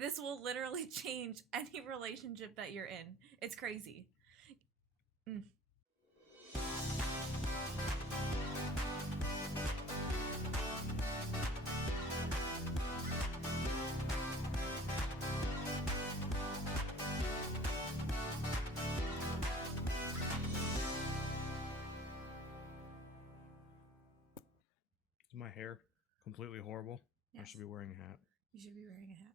This will literally change any relationship that you're in. It's crazy. Is my hair completely horrible? Yes. I should be wearing a hat. You should be wearing a hat.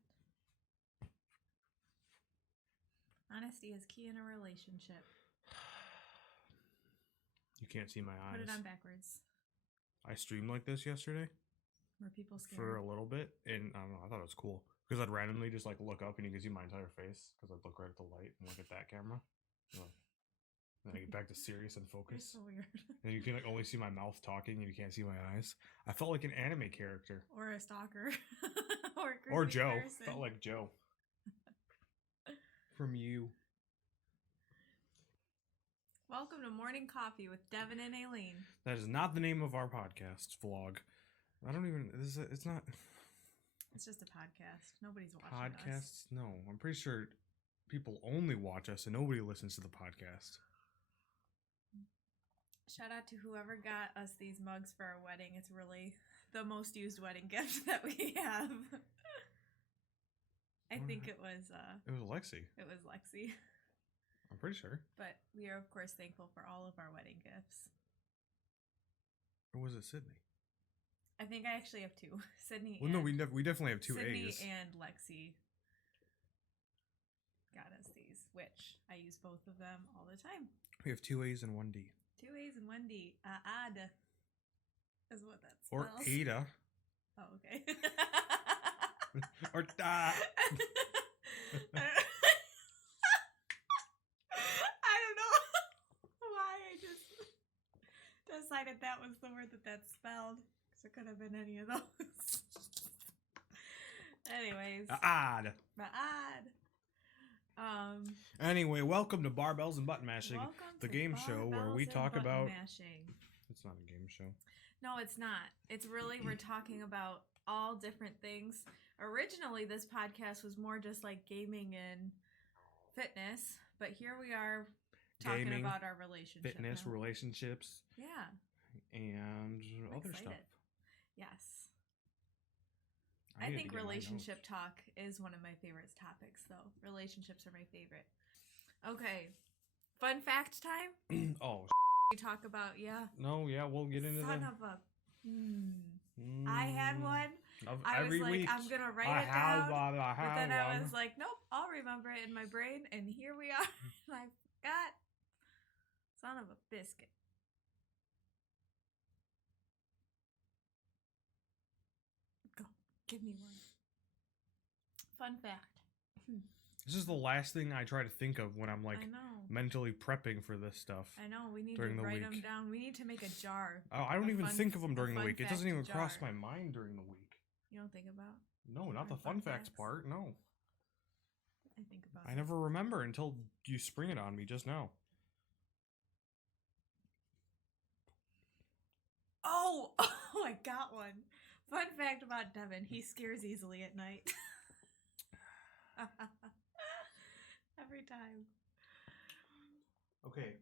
Honesty is key in a relationship. You can't see my eyes. Put it on backwards. I streamed like this yesterday. Were people scared? For a little bit, and I don't know, I thought it was cool. Because I'd randomly just like look up and you can see my entire face, because I'd look right at the light and look at that camera. And then I get back to serious and You're focus. so weird. And you can like only see my mouth talking and you can't see my eyes. I felt like an anime character. Or a stalker. Or Joe. Person. Felt like Joe. From you. Welcome to Morning Coffee with Devin and Aileen. That is not the name of our podcast vlog. I don't even. It's not. It's just a podcast. Nobody's watching us. Podcasts? No. I'm pretty sure people only watch us and nobody listens to the podcast. Shout out to whoever got us these mugs for our wedding. It's really the most used wedding gift that we have. I think it was It was Lexi. It was Lexi. I'm pretty sure. But we are of course thankful for all of our wedding gifts. Or was it Sydney? I think I actually have two. Sydney. Well, no, we definitely have two Sydney A's. and Lexi got us these, which I use both of them all the time. We have two A's and one D. 2 A's and 1 D. Ad is what that spells. Or Ada. Oh, okay. Or da. I don't know why I just decided that was the word that's spelled. Because it could have been any of those. Anyways. Odd. Anyway, welcome to Barbells and Button Mashing, the game show where we talk about... Mashing. It's not a game show. No, it's not. It's really, we're talking about all different things. Originally, this podcast was more just like gaming and fitness, but here we are talking Gaming, about our relationship. Fitness, now. relationships, Yeah. and I'm other excited. stuff. Yes. I I need to think get my relationship notes. talk is one of my favorite topics, though. Relationships are my favorite. Okay. Fun fact time? Oh, We talk about, no, yeah, we'll get into son that. of a... I had one. I was Every like, week. I'm going to write I it have down. one, I But have then I one. was like, nope, I'll remember it in my brain. And here we are. And I forgot. Son of a biscuit. Go. Give me one. Fun fact. This is the last thing I try to think of when I'm like I know. mentally prepping for this stuff. I know. We need during to the write them week. down. We need to make a jar. Oh, I don't A even fun- think of them a during the fun week. It doesn't fact even cross jar. my mind during the week. You don't think about? No, not the Fun fun facts facts. part. No. I think about I it. never remember until you spring it on me just now. Oh, I got one. Fun fact about Devin: he scares easily at night. Every time. Okay,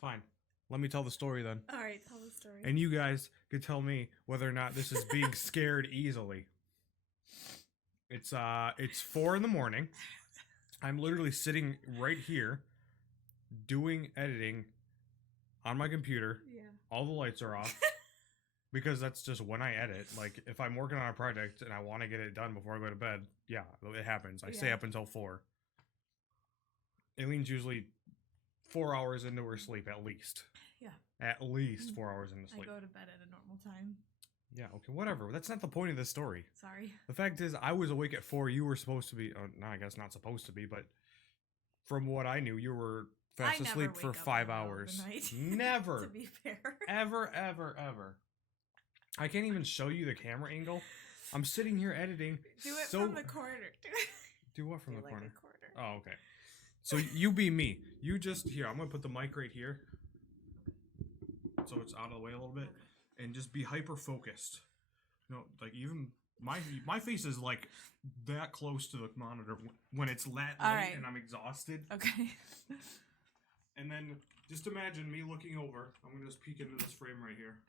fine. Let me tell the story then. All right, tell the story. And you guys could tell me whether or not this is being scared easily. It's 4 a.m. I'm literally sitting right here doing editing on my computer. Yeah. All the lights are off. Because that's just when I edit. Like, if I'm working on a project and I want to get it done before I go to bed, yeah, it happens. I stay Yeah. up until 4. Aileen's usually 4 hours into her sleep, at least. Yeah. At least 4 hours into I sleep. go to bed at a normal time. Yeah, okay, whatever. That's not the point of this story. Sorry. The fact is, I was awake at 4. You were supposed to be, no, I guess not supposed to be, but from what I knew, you were fast I never asleep wake for up in 5 the middle of hours. the night, Never. to be fair. Ever, ever, ever. I can't even show you the camera angle. I'm sitting here editing. Do it so... from the corner. Do what from Do the like corner? a corner. Oh, okay. So you be me. You just here. I'm gonna put the mic right here, so it's out of the way a little bit, and just be hyper focused. No, like even My face is like that close to the monitor when it's late right. and I'm exhausted. Okay. And then just imagine me looking over. I'm gonna just peek into this frame right here.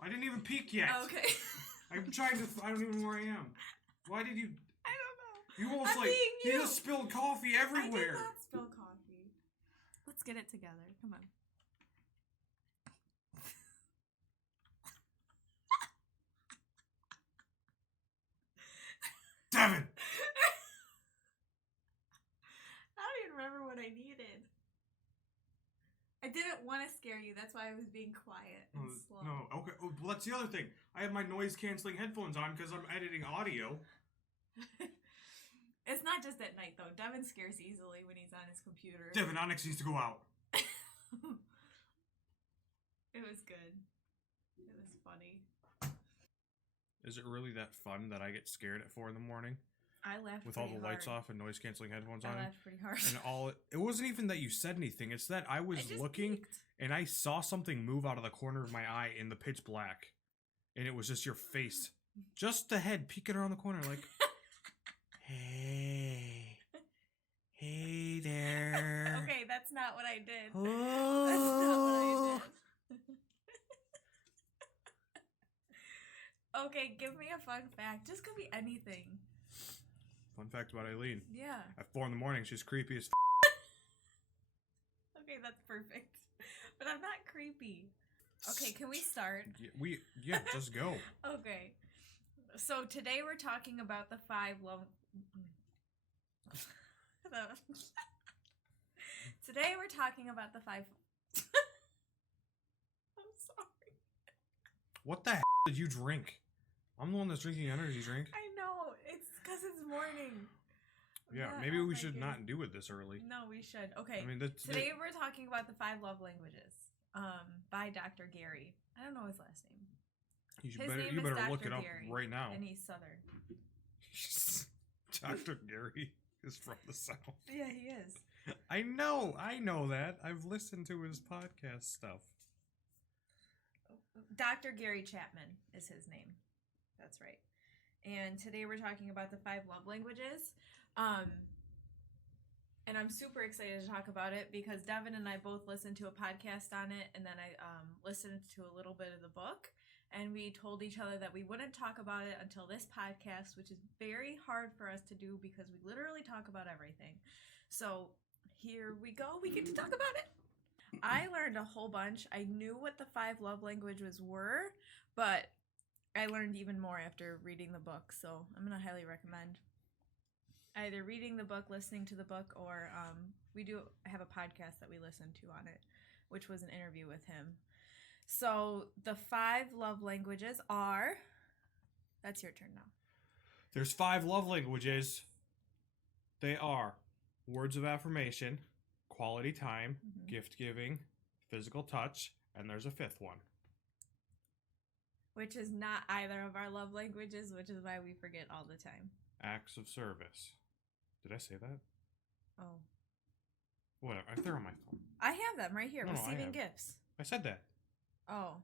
I didn't even peek yet. Okay. I'm trying to. I don't even know where I am. Why did you? I don't know. You almost you just spilled coffee everywhere. I did not spill coffee. Let's get it together. Come on. Devin! I don't even remember what I needed. I didn't want to scare you. That's why I was being quiet and slow. No, okay. Oh, well, that's the other thing. I have my noise-canceling headphones on because I'm editing audio. It's not just at night, though. Devin scares easily when he's on his computer. Devin, Onyx needs to go out. It was good. It was funny. Is it really that fun that I get scared at 4 a.m? I laughed with all the lights off and noise canceling headphones on. I laughed pretty hard. And it wasn't even that you said anything. It's that I was looking and I saw something move out of the corner of my eye in the pitch black, and it was just your face, just the head peeking around the corner, like, hey there. Okay, that's not what I did. Oh. That's not what I did. Okay, give me a fun fact. Just could be anything. Fun fact about Eileen. Yeah. At 4 a.m, she's creepy as Okay, that's perfect. But I'm not creepy. Okay, can we start? Yeah, just go. Okay. So today we're talking about the 5 love... Today we're talking about the 5... I'm sorry. What the did you drink? I'm the one that's drinking energy drink. I know. It's because it's morning. Yeah, maybe we should not do it this early. No, we should. Okay. I mean, today we're talking about the 5 love languages by Dr. Gary. I don't know his last name. You better look it up right now. And he's Southern. Dr. Gary is from the South. Yeah, he is. I know that. I've listened to his podcast stuff. Dr. Gary Chapman is his name. That's right. And today we're talking about the 5 love languages. And I'm super excited to talk about it because Devin and I both listened to a podcast on it, and then I listened to a little bit of the book, and we told each other that we wouldn't talk about it until this podcast, which is very hard for us to do because we literally talk about everything. So here we go. We get to talk about it. I learned a whole bunch. I knew what the 5 love languages were, but I learned even more after reading the book, so I'm going to highly recommend either reading the book, listening to the book, or we do have a podcast that we listen to on it, which was an interview with him. So the 5 love languages are... That's your turn now. There's 5 love languages. They are words of affirmation, quality time, gift giving, physical touch, and there's a 5th one. Which is not either of our love languages, which is why we forget all the time. Acts of service. Did I say that? Oh. Whatever. They're on my phone. I have them right here. No, Receiving gifts. I said that. Oh.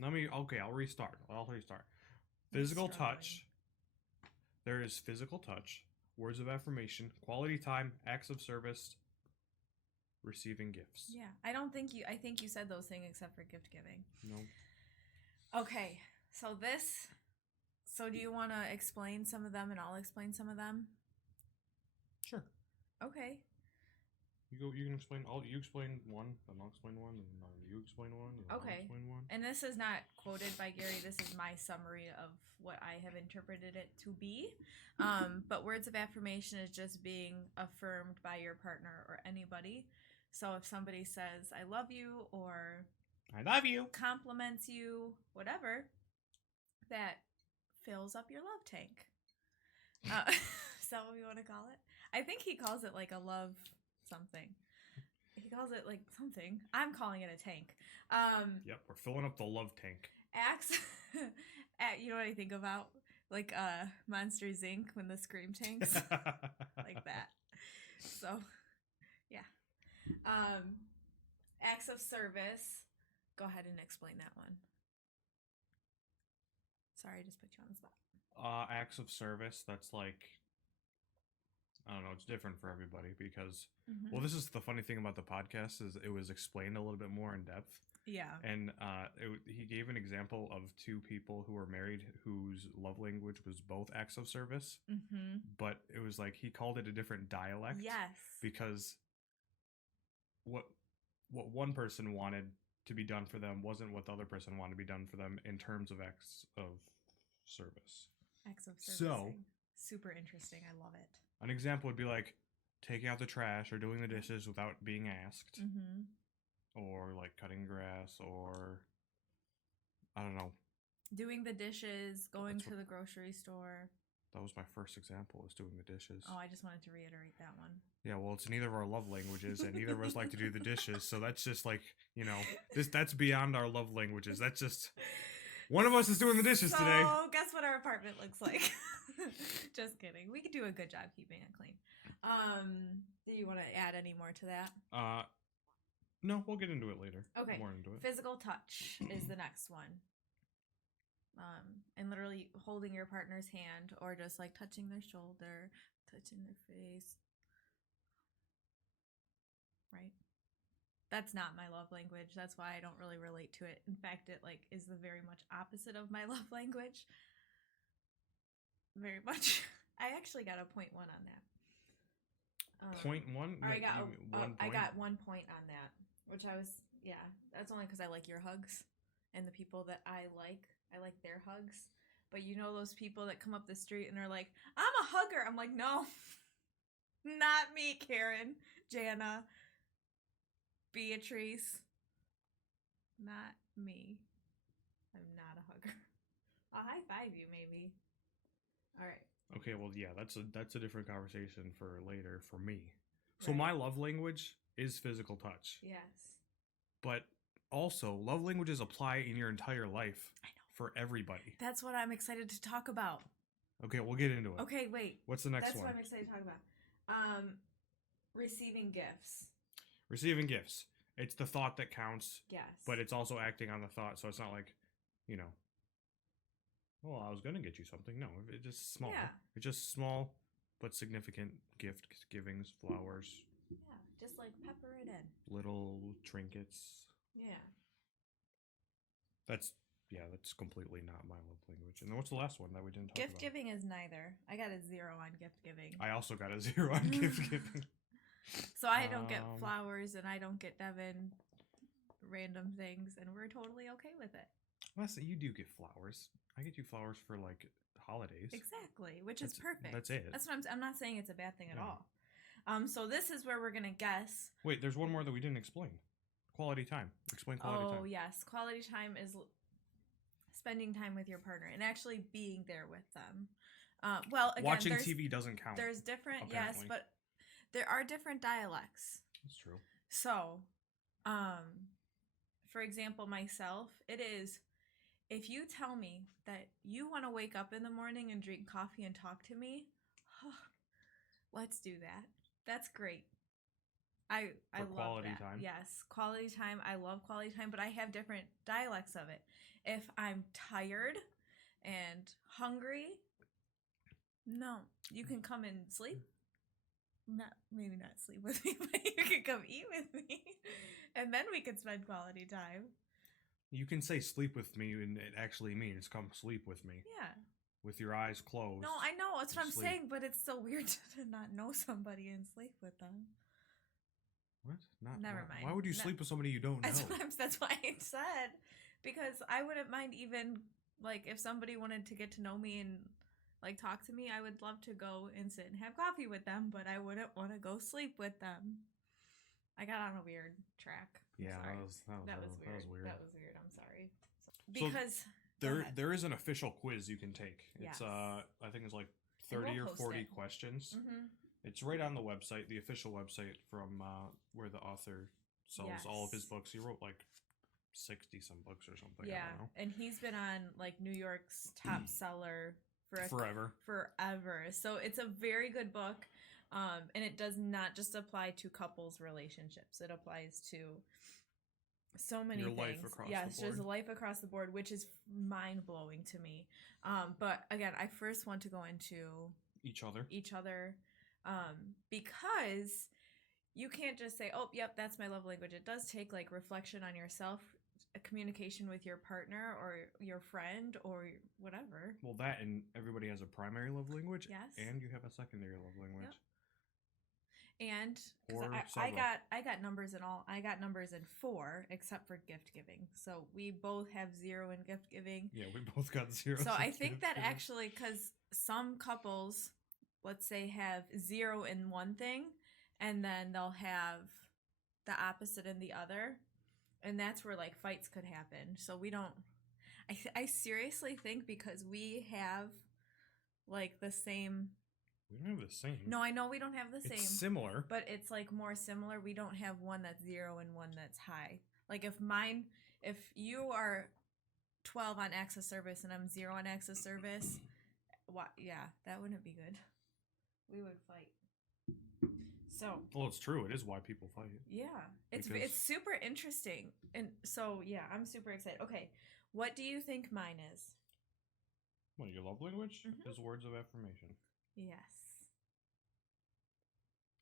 I'll restart. Physical touch. There is physical touch, words of affirmation, quality time, acts of service, receiving gifts. Yeah. I think you said those things except for gift giving. No. Okay. So do you want to explain some of them and I'll explain some of them? Sure. Okay. You can explain you explain one, then I'll explain one, and then you explain one, and then okay. I'll explain one. And this is not quoted by Gary. This is my summary of what I have interpreted it to be. But words of affirmation is just being affirmed by your partner or anybody. So if somebody says, I love you, or I love you, compliments you, whatever, that fills up your love tank. Is that what we want to call it? I think he calls it like a love something. He calls it like something. I'm calling it a tank. Yep, we're filling up the love tank. Acts. You know what I think about? Like Monsters Inc. when the Scream tanks. Like that. So, yeah. Acts of service. Go ahead and explain that one. Sorry, I just put you on the spot. Acts of service. That's like, I don't know. It's different for everybody because, well, this is the funny thing about the podcast is it was explained a little bit more in depth. Yeah. And he gave an example of two people who were married whose love language was both acts of service. But it was like he called it a different dialect. Yes. Because what one person wanted to be done for them wasn't what the other person wanted to be done for them in terms of acts of service. Acts of service. So, super interesting. I love it. An example would be like taking out the trash or doing the dishes without being asked. Or like cutting grass, or I don't know. Doing the dishes, going to the grocery store. That was my first example, was doing the dishes. Oh, I just wanted to reiterate that one. Yeah, well, it's neither of our love languages, and neither of us like to do the dishes, so that's just like, you know, that's beyond our love languages. That's just, one of us is doing the dishes today. So, guess what our apartment looks like? Just kidding. We could do a good job keeping it clean. Do you want to add any more to that? No, we'll get into it later. Okay. More into it. Physical touch is the next one. And literally holding your partner's hand or just like touching their shoulder, touching their face. Right? That's not my love language. That's why I don't really relate to it. In fact, it like is the very much opposite of my love language. Very much. I actually got a 0.1 on that. 0.1? I got 1 point on that. Which I was, yeah, that's only because I like your hugs. And the people that I like their hugs. But you know those people that come up the street and they're like, I'm a hugger. I'm like, no. Not me, Karen, Jana, Beatrice. Not me. I'm not a hugger. I'll high five you, maybe. All right. Okay, well, yeah, that's a different conversation for later for me. So my love language is physical touch. Yes. But also, love languages apply in your entire life for everybody. That's what I'm excited to talk about. Okay, we'll get into it. Okay, wait. What's the next one? That's what I'm excited to talk about. Receiving gifts. Receiving gifts. It's the thought that counts. Yes. But it's also acting on the thought, so it's not like, you know, well, I was going to get you something. No, it's just small. Yeah. It's just small but significant gift givings, flowers. Yeah, just like pepper it in. Little trinkets. Yeah. That's completely not my love language. And then what's the last one that we didn't talk about? Gift giving is neither. I got a 0 on gift giving. I also got a 0 on gift giving. So I don't get flowers and I don't get Devin random things, and we're totally okay with it. Leslie, you do get flowers. I get you flowers for like holidays. Exactly, which is perfect. That's it. That's what I'm not saying it's a bad thing at all. So this is where we're gonna guess. Wait, there's one more that we didn't explain. Quality time. Explain quality time. Oh yes, quality time is spending time with your partner and actually being there with them. Well, again, watching TV doesn't count. There's different, apparently. yes, but there are different dialects. That's true. So, for example, myself, it is, if you tell me that you want to wake up in the morning and drink coffee and talk to me, let's do that. That's great. I love quality that. time? Yes, quality time. I love quality time, but I have different dialects of it. If I'm tired and hungry, no, you can come and sleep. Maybe not sleep with me, but you can come eat with me, and then we can spend quality time. You can say sleep with me, and it actually means come sleep with me. Yeah. With your eyes closed. No, I know. That's what I'm sleep. saying, but it's still weird to not know somebody and sleep with them. What? Never mind. Why would you sleep with somebody you don't know? That's why I said. Because I wouldn't mind even, like, if somebody wanted to get to know me and, like, talk to me, I would love to go and sit and have coffee with them, but I wouldn't want to go sleep with them. I got on a weird track. Yeah, that was weird. That was weird. I'm sorry. So because there is an official quiz you can take. It's I think it's like 30 or 40 questions. Mm-hmm. It's right on the website, the official website from where the author sells all of his books. He wrote like 60 some books or something. Yeah, I don't know. and he's been on like New York's top seller forever. So it's a very good book, and it does not just apply to couples relationships. It applies to so many Your things. life across yes, the board. just life across the board, which is mind blowing to me. But again, I first want to go into Each other. Because you can't just say, "Oh, yep, that's my love language." It does take like reflection on yourself, a communication with your partner or your friend or whatever. Well, that and everybody has a primary love language. Yes. And you have a secondary love language. Yep. And 'cause Or I several. got numbers in all. I got numbers in 4, except for gift giving. So we both have 0 in gift giving. Yeah, we both got 0. So I think that gift-giving. actually, because some couples, let's say, have 0 in one thing, and then they'll have the opposite in the other, and that's where like fights could happen. So we don't. I seriously think because we have like the same. We don't have the same. No, I know we don't have the same. It's similar. But it's like more similar. We don't have one that's 0 and one that's high. Like if you are 12 on acts of service and I'm 0 on acts of service, yeah, that wouldn't be good. We would fight. So. Well, it's true. It is why people fight. Yeah, it's super interesting, and so yeah, I'm super excited. Okay, what do you think mine is? What, your love language? Mhm. Is words of affirmation. Yes.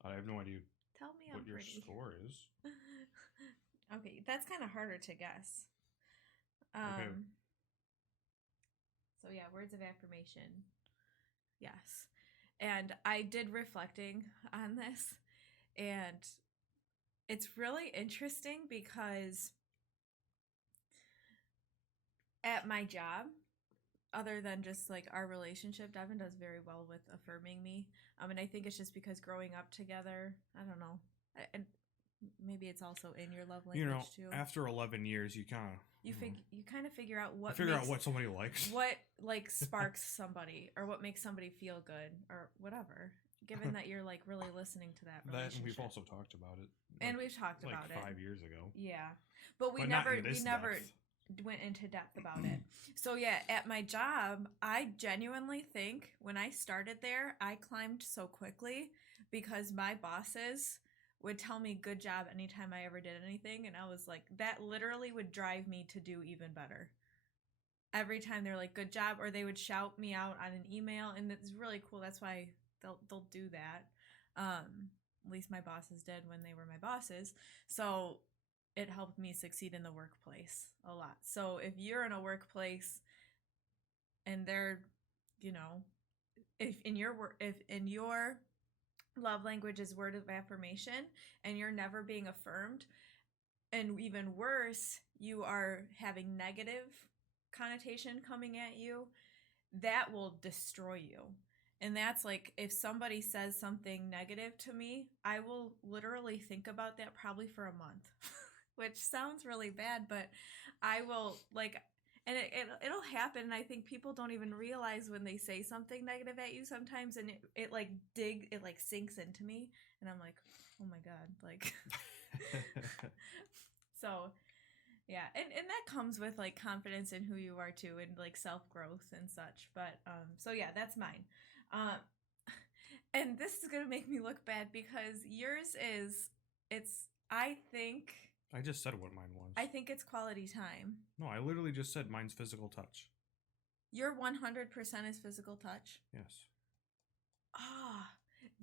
I have no idea Tell me what I'm your pretty. score is. Okay, that's kind of harder to guess. Okay. So yeah, words of affirmation. Yes. And I did reflecting on this, and it's really interesting because at my job, other than just like our relationship, Devin does very well with affirming me. And I think it's just because growing up together, I don't know. And maybe it's also in your love language too. After 11 years, you kind of you kind of figure out what what somebody likes. What like sparks somebody or what makes somebody feel good or whatever. Given that you're like really listening to that relationship. And we've also talked about it. And we've talked about it 5 years ago. Yeah. But we not never in this never depth. went into depth about it. So yeah, at my job, I genuinely think when I started there, I climbed so quickly because my bosses would tell me good job anytime I ever did anything, and I was like, that literally would drive me to do even better. Every time they're like good job, or they would shout me out on an email, and it's really cool. That's why they'll do that. At least my bosses did when they were my bosses. So it helped me succeed in the workplace a lot. So if you're in a workplace and they're, if in your love language is word of affirmation and you're never being affirmed, and even worse, you are having negative connotation coming at you, that will destroy you. And that's like, if somebody says something negative to me, I will literally think about that probably for a month. Which sounds really bad, but I will and it'll happen. And I think people don't even realize when they say something negative at you sometimes, and it sinks into me, and I'm like, oh my god, so yeah, and that comes with like confidence in who you are too, and like self-growth and such. But so yeah, that's mine. And this is gonna make me look bad because yours is I think. I just said what mine was. I think it's quality time. No, I literally just said mine's physical touch. Your 100% is physical touch? Yes. Ah,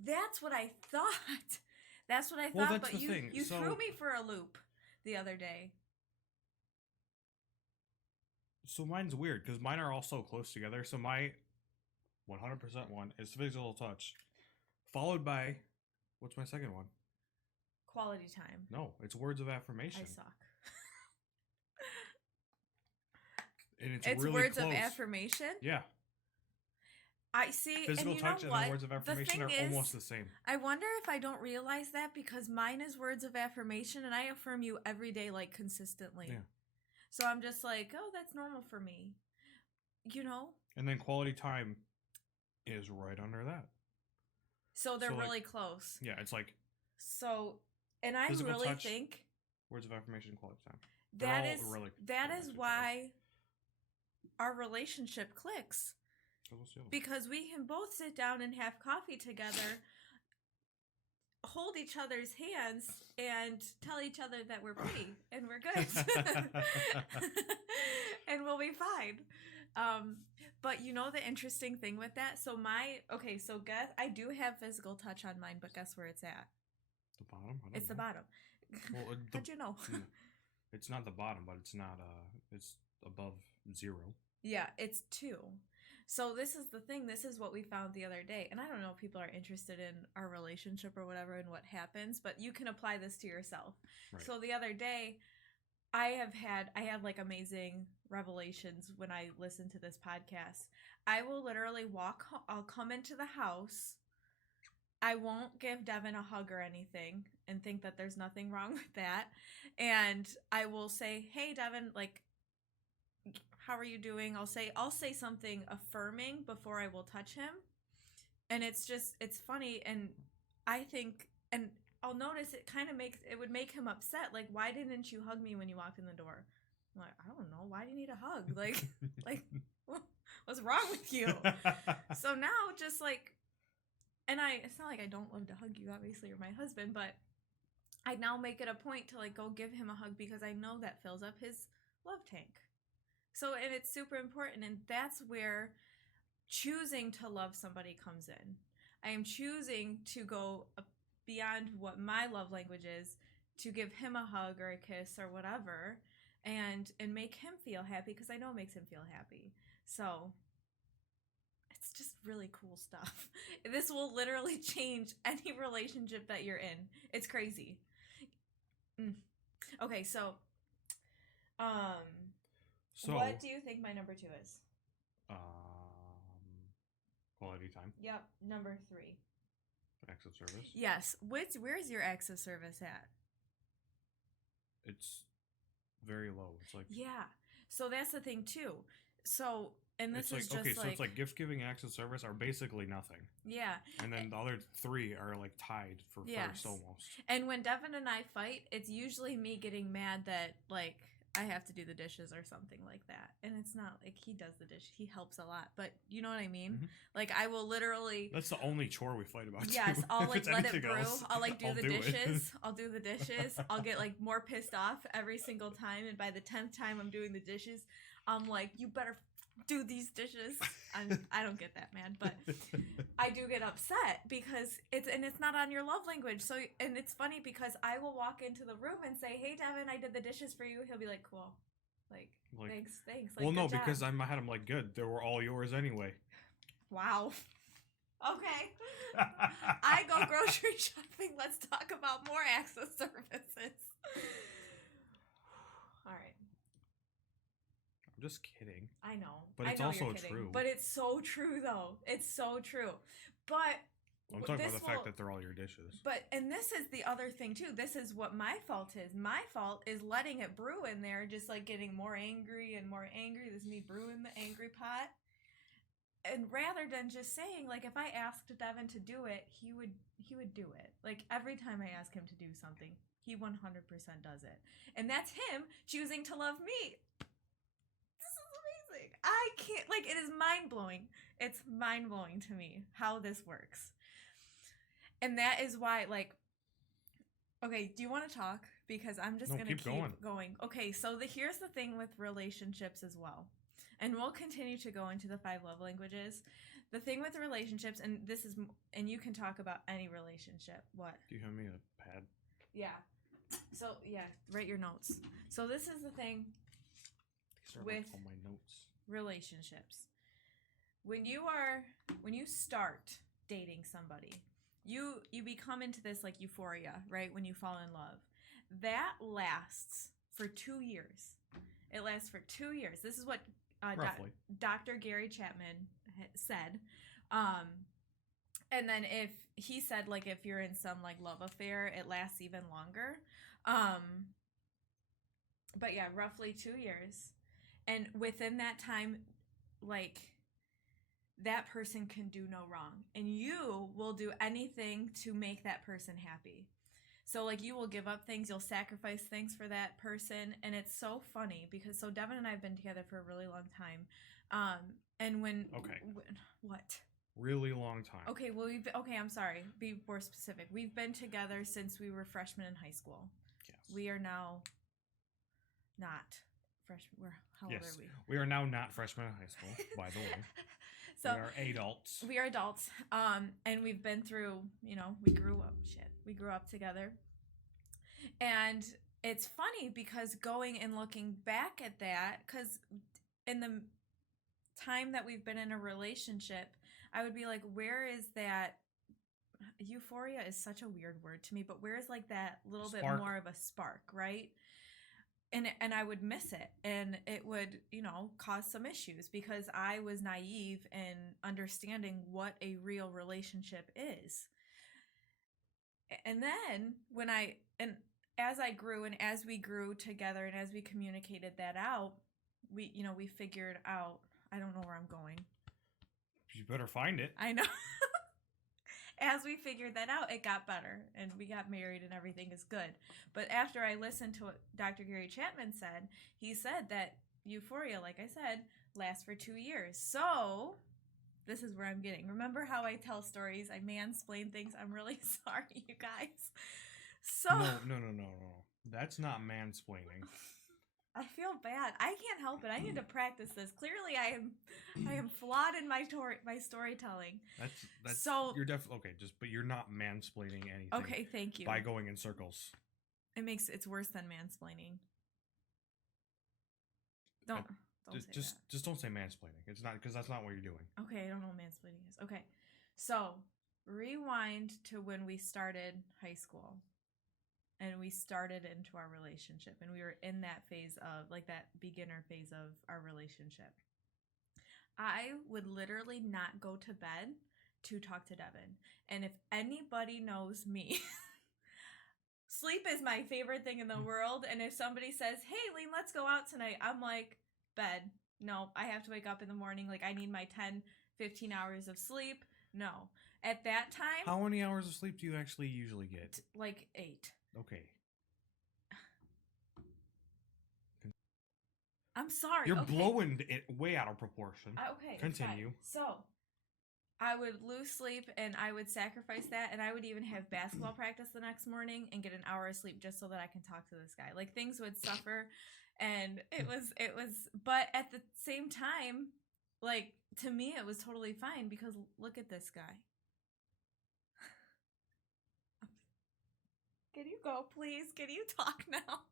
that's what I thought. That's what I thought, well, that's but the thing. You threw me for a loop the other day. So mine's weird because mine are all so close together. So my 100% one is physical touch, followed by, what's my second one? Quality time. No, it's words of affirmation. I suck. And it's really words close. Of affirmation? Yeah. I see. Physical and touch and words of affirmation are almost the same. I wonder if I don't realize that because mine is words of affirmation and I affirm you every day, like consistently. Yeah. So I'm just like, oh, that's normal for me. And then quality time is right under that. So they're really close. Yeah, it's like. So. And I really touch, think words of affirmation, quality time. That is why our relationship clicks. Because we can both sit down and have coffee together hold each other's hands and tell each other that we're pretty and we're good. And we'll be fine. But you know the interesting thing with that? So guess I do have physical touch on mine, but guess where it's at? The bottom? It's the bottom. Well, how'd you know? It's not the bottom, but it's not, it's above 0. Yeah, it's 2. So this is the thing. This is what we found the other day. And I don't know if people are interested in our relationship or whatever and what happens, but you can apply this to yourself. Right. So the other day, I had like amazing revelations when I listened to this podcast. I will literally I'll come into the house. I won't give Devin a hug or anything and think that there's nothing wrong with that. And I will say, hey, Devin, like, how are you doing? I'll say something affirming before I will touch him. And it's funny. And I think, and I'll notice it would make him upset. Like, why didn't you hug me when you walked in the door? I'm like, I don't know. Why do you need a hug? Like, what's wrong with you? So now just like, and it's not like I don't love to hug you, obviously, you're my husband, but I now make it a point to like go give him a hug because I know that fills up his love tank. So, and it's super important, and that's where choosing to love somebody comes in. I am choosing to go beyond what my love language is to give him a hug or a kiss or whatever and make him feel happy because I know it makes him feel happy. So it's just really cool stuff. This will literally change any relationship that you're in. It's crazy. Okay, so what do you think my number 2 is? Quality time. Yep, number 3. Acts of service. Yes. Where's your acts of service at? It's very low. It's like, yeah. So that's the thing too. So, and this is just so it's like gift giving, acts of service are basically nothing. Yeah. And then the other 3 are like tied for first almost. And when Devin and I fight, it's usually me getting mad that like I have to do the dishes or something like that. And it's not like he does the dish. He helps a lot. But you know what I mean? Mm-hmm. Like I will literally... That's the only chore we fight about. Yes, too. I'll like let it brew. I'll like I'll do the dishes. I'll do the dishes. I'll get like more pissed off every single time. And by the 10th time I'm doing the dishes, I'm like, you better do these dishes. I don't get that, man. But I do get upset because it's not on your love language. So, and it's funny because I will walk into the room and say, hey, Devin, I did the dishes for you. He'll be like, cool. Like thanks. Like, well, no, because in my head, I'm like, good. They were all yours anyway. Wow. Okay. I go grocery shopping. Let's talk about more acts of services. All right. I'm just kidding. I know. But it's also true. But it's so true, though. It's so true. But I'm talking about the fact that they're all your dishes. And this is the other thing, too. This is what my fault is. My fault is letting it brew in there, just like getting more angry and more angry. This is me brewing the angry pot. And rather than just saying, like, if I asked Devin to do it, he would do it. Like, every time I ask him to do something, he 100% does it. And that's him choosing to love me. This is amazing. I can't, like, it is mind-blowing. It's mind-blowing to me how this works. And that is why, like, okay, do you want to talk? Because I'm just going to keep going. Okay, so here's the thing with relationships as well. And we'll continue to go into the 5 love languages. The thing with the relationships, and you can talk about any relationship. What? Do you have me a pad? Yeah. So, yeah, write your notes. So this is the thing with all my notes. Relationships. When you start dating somebody, you become into this like euphoria, right? When you fall in love. That lasts for 2 years. It lasts for 2 years. This is what Dr. Gary Chapman said. And then if he said, like, if you're in some, like, love affair, it lasts even longer. But yeah, roughly 2 years. And within that time, like, that person can do no wrong. And you will do anything to make that person happy. So, like, you will give up things, you'll sacrifice things for that person, and it's so funny because, Devin and I have been together for a really long time, and when... Okay. What? really long time. Okay, well, I'm sorry. Be more specific. We've been together since we were freshmen in high school. Yes. We are now not freshmen. How old are we? We are now not freshmen in high school, by the way. So we are adults. We are adults. And we've been through, we grew up. We grew up together. And it's funny because going and looking back at that, because in the time that we've been in a relationship, I would be like, where is that? Euphoria is such a weird word to me, but where is like that little bit more of a spark, right? And I would miss it, and it would, cause some issues because I was naive in understanding what a real relationship is. And then as I grew and as we grew together and as we communicated that out, we figured out, I don't know where I'm going. You better find it. I know. As we figured that out, it got better and we got married and everything is good. But after I listened to what Dr. Gary Chapman said, he said that euphoria, like I said, lasts for 2 years. So this is where I'm getting. Remember how I tell stories? I mansplain things. I'm really sorry, you guys. So No. That's not mansplaining. I feel bad. I can't help it. I need to practice this. Clearly, I am flawed in my storytelling. That's so you're definitely okay. But you're not mansplaining anything. Okay, thank you. By going in circles, it's worse than mansplaining. Don't just don't say mansplaining. It's not, because that's not what you're doing. Okay, I don't know what mansplaining is. Okay, so rewind to when we started high school. And we started into our relationship. And we were in that phase of, like, that beginner phase of our relationship. I would literally not go to bed to talk to Devin. And if anybody knows me, sleep is my favorite thing in the world. And if somebody says, hey, Lean, let's go out tonight, I'm like, bed. No, I have to wake up in the morning. Like, I need my 10, 15 hours of sleep. No. At that time... How many hours of sleep do you actually usually get? Like 8. Okay. I'm sorry. You're blowing it way out of proportion. Okay. Continue. So, I would lose sleep and I would sacrifice that, and I would even have basketball practice the next morning and get an hour of sleep just so that I can talk to this guy. Like, things would suffer, and it was, but at the same time, like, to me, it was totally fine because look at this guy. Can you go, please? Can you talk now?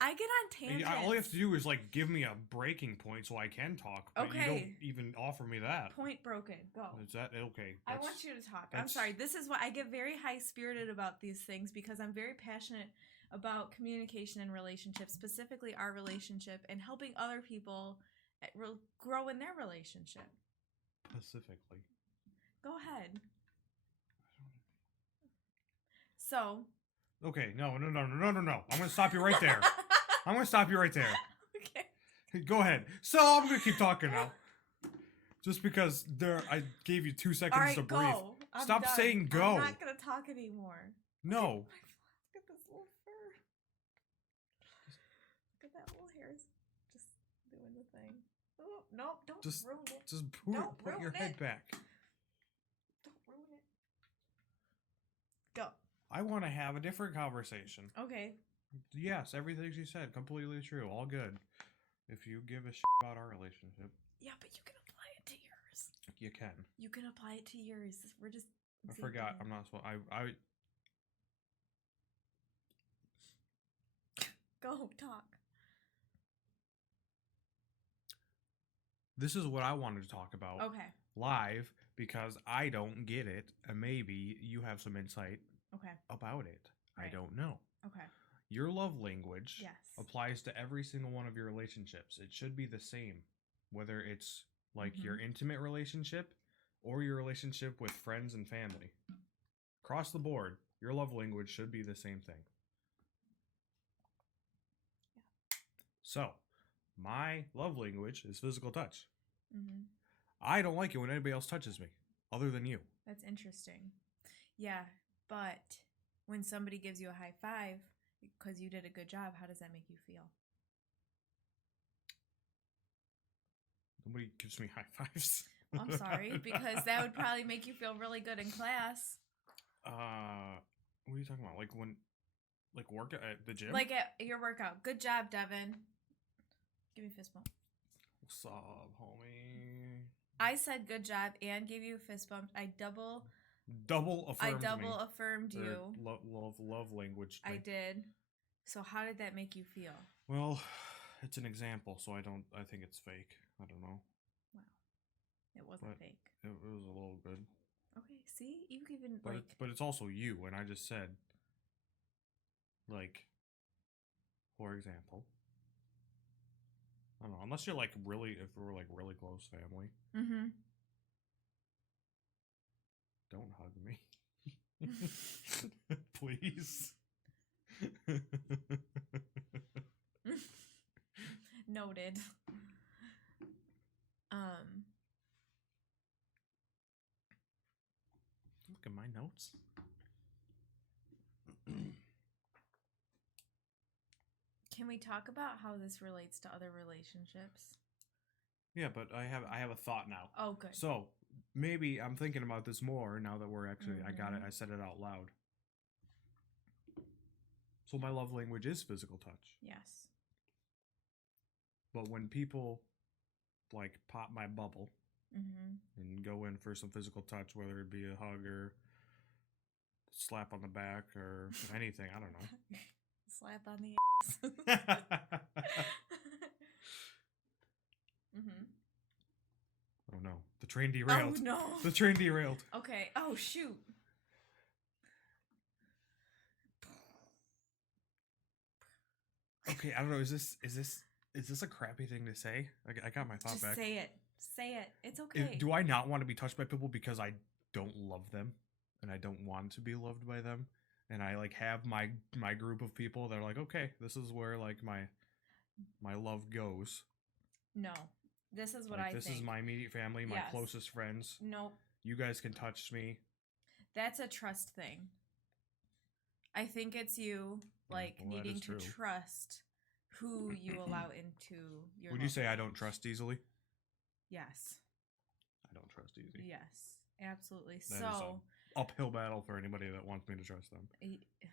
I get on tangents. All you have to do is, like, give me a breaking point so I can talk. But you don't even offer me that. Point broken. Go. Is that okay? I want you to talk. I'm sorry. This is why I get very high-spirited about these things, because I'm very passionate about communication and relationships, specifically our relationship, and helping other people grow in their relationship. Specifically. Go ahead. So. Okay, no. I'm going to stop you right there. Okay. Go ahead. So I'm going to keep talking now. Just because I gave you 2 seconds to breathe. Go. Stop saying go. I'm not going to talk anymore. No. Look at this little fur. Look at that little hair. Just doing the thing. Oh, no, don't ruin it. Just put your head back. Don't ruin it. Go. I want to have a different conversation. Okay. Yes, everything she said, completely true. All good. If you give a shit about our relationship. Yeah, but you can apply it to yours. You can. You can apply it to yours. We're just... I forgot. I'm not supposed... Go, talk. This is what I wanted to talk about. Okay. Live, because I don't get it, and maybe you have some insight about it. Right. I don't know. Okay. Your love language applies to every single one of your relationships. It should be the same, whether it's like your intimate relationship or your relationship with friends and family. Across the board, your love language should be the same thing. Yeah. So, my love language is physical touch. Mm-hmm. I don't like it when anybody else touches me, other than you. That's interesting. Yeah, but when somebody gives you a high five because you did a good job, how does that make you feel? Nobody gives me high fives. I'm sorry, because that would probably make you feel really good in class. What are you talking about? Like when, like work at the gym? Like at your workout. Good job, Devin. Give me a fist bump. What's up, homie? I said good job and gave you a fist bump. I double affirmed you. Love language. I did. So how did that make you feel? Well, it's an example, so I think it's fake. I don't know. Wow. It wasn't fake. It was a little good. Okay, see? You even but it's also you, and I just said, like, for example, I don't know, unless you're like really, if we're like really close family. Mm-hmm. Don't hug me. Please. Noted. Look at my notes. Can we talk about how this relates to other relationships? Yeah, but I have a thought now. Oh, good. So maybe I'm thinking about this more now that we're actually I got it. I said it out loud. So my love language is physical touch. Yes. But when people like pop my bubble and go in for some physical touch, whether it be a hug or slap on the back or anything, I don't know. Slap on the ass. Oh no, the train derailed. Oh no, the train derailed. Okay. Oh shoot. Okay, I don't know. Is this a crappy thing to say? I got my thought Just back. say it. Say it. It's okay. Do I not want to be touched by people because I don't love them and I don't want to be loved by them? And I like have my group of people that are like, okay, this is where like my love goes. No, this is what like, I think. This is my immediate family, my closest friends. Nope. You guys can touch me. That's a trust thing. I think it's you like needing to trust who you allow into your. Would you say I don't trust easily? Yes. I don't trust easy. Yes, absolutely. That is an uphill battle for anybody that wants me to trust them.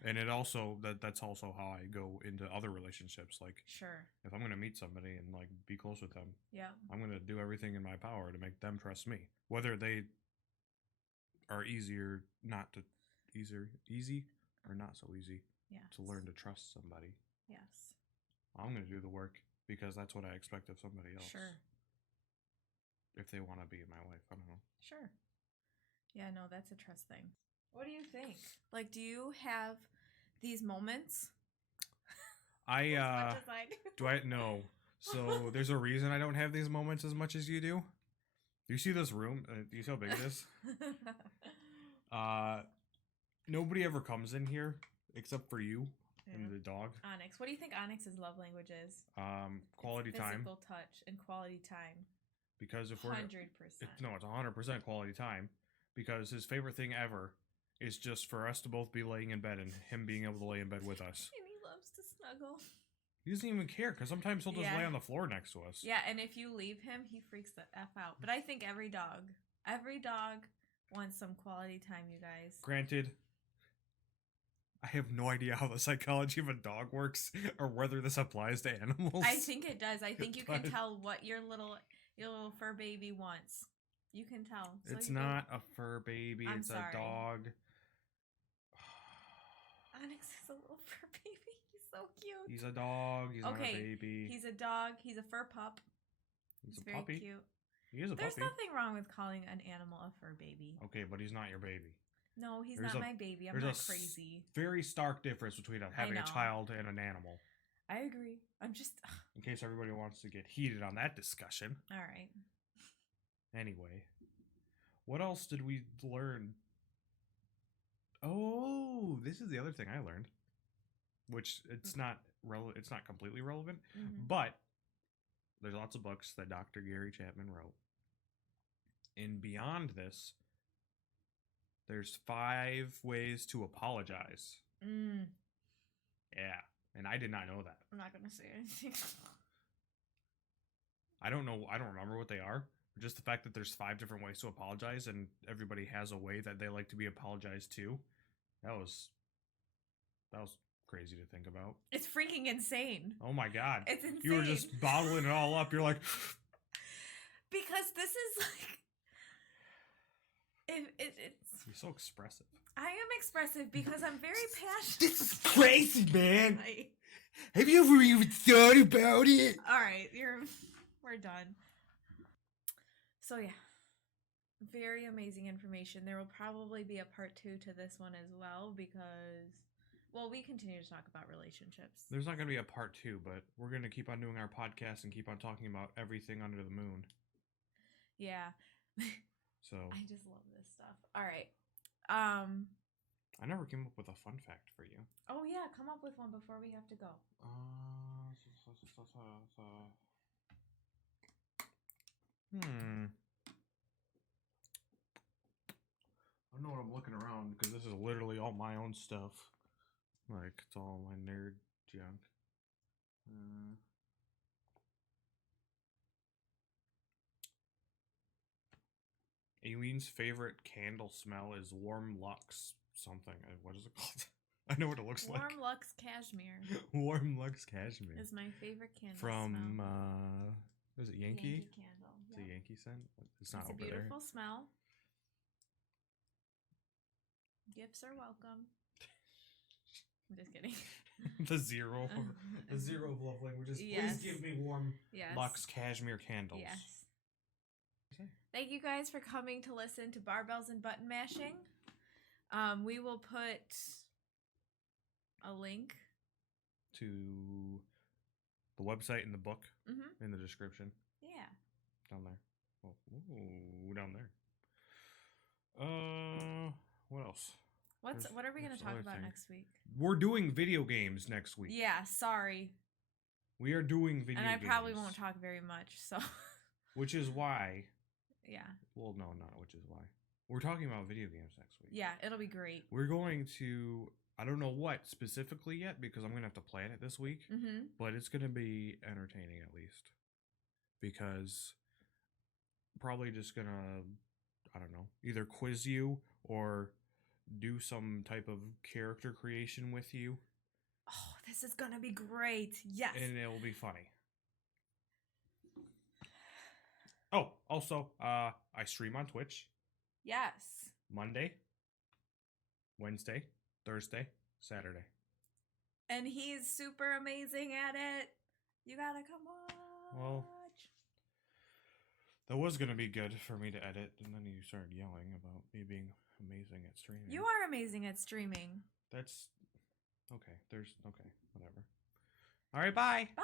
And it also that's also how I go into other relationships. Like, sure, if I'm gonna meet somebody and like be close with them, yeah, I'm gonna do everything in my power to make them trust me, whether they are easy or not so easy. Yes. To learn to trust somebody. Yes. I'm gonna do the work because that's what I expect of somebody else. Sure. If they want to be in my life, I don't know. Sure. Yeah, no, that's a trust thing. What do you think? Like, do you have these moments? Do I? No. So there's a reason I don't have these moments as much as you do. Do you see this room? Do you see how big it is? Nobody ever comes in here except for you and the dog. Onyx. What do you think Onyx's love language is? Quality time. Physical touch and quality time. Because if we're 100%. No, it's 100% quality time. Because his favorite thing ever is just for us to both be laying in bed and him being able to lay in bed with us. And he loves to snuggle. He doesn't even care because sometimes he'll just lay on the floor next to us. Yeah, and if you leave him, he freaks the F out. But I think every dog wants some quality time, you guys. Granted, I have no idea how the psychology of a dog works or whether this applies to animals. I think it does. I think you can tell what your little fur baby wants. You can tell. So it's not a fur baby. It's a dog. Onyx is a little fur baby. He's so cute. He's a dog. He's not a baby. He's a dog. He's a fur pup. He's a very puppy. Cute. He is a There's puppy. nothing wrong with calling an animal a fur baby. Okay, but he's not your baby. No, he's not my baby. I'm not crazy. Very stark difference between having a child and an animal. I agree. I'm just... In case everybody wants to get heated on that discussion. All right. Anyway. What else did we learn? Oh, this is the other thing I learned. Which, it's not completely relevant. Mm-hmm. But, there's lots of books that Dr. Gary Chapman wrote. And beyond this, there's 5 ways to apologize. Yeah. And I did not know that. I'm not going to say anything. I don't remember what they are. Just the fact that there's 5 different ways to apologize and everybody has a way that they like to be apologized to. That was crazy to think about. It's freaking insane. Oh my god. It's insane. You were just bottling it all up. You're like because this is like it's you're so expressive. I am expressive because I'm very passionate. This is crazy, man. Like, Have you ever even thought about it? all right, we're done. So yeah, very amazing information. There will probably be a part 2 to this one as well because, well, we continue to talk about relationships. There's not going to be a part 2, but we're going to keep on doing our podcast and keep on talking about everything under the moon. Yeah. So I just love this stuff. All right. I never came up with a fun fact for you. Oh yeah, come up with one before we have to go. I know what I'm looking around because this is literally all my own stuff. Like, it's all my nerd junk. Aileen's favorite candle smell is Warm Lux something. What is it called? I know what it looks like. Warm Lux Cashmere Warm Lux Cashmere. is my favorite candle From, smell. is it Yankee? Candle. It's a Yankee scent? It's not It's a over there. beautiful smell. Gifts are welcome. I'm just kidding. the zero of love languages. Yes. Please give me Warm Yes. Lux Cashmere candles. Yes. Thank you guys for coming to listen to Barbells and Button Mashing. We will put a link To the website and the book Mm-hmm. in the description. Yeah. Down there. Oh, ooh, down there. What else? What are we going there's to talk other about thing. next week? We're doing video games next week. Yeah, sorry. We are doing video And I games. probably won't talk very much, so Which is why. yeah. Well, no, not which is why. We're talking about video games next week. Yeah, it'll be great. We're going to. I don't know what specifically yet because I'm going to have to plan it this week. Mm-hmm. But it's going to be entertaining at least. Because probably just going to, I don't know, either quiz you or do some type of character creation with you. Oh, this is going to be great. Yes. And it will be funny. Oh, also, I stream on Twitch Yes. Monday, Wednesday, Thursday, Saturday. And he's super amazing at it. You gotta come watch. Well, that was going to be good for me to edit, and then you started yelling about me being amazing at streaming. You are amazing at streaming. That's okay. Okay, whatever. All right, bye. Bye.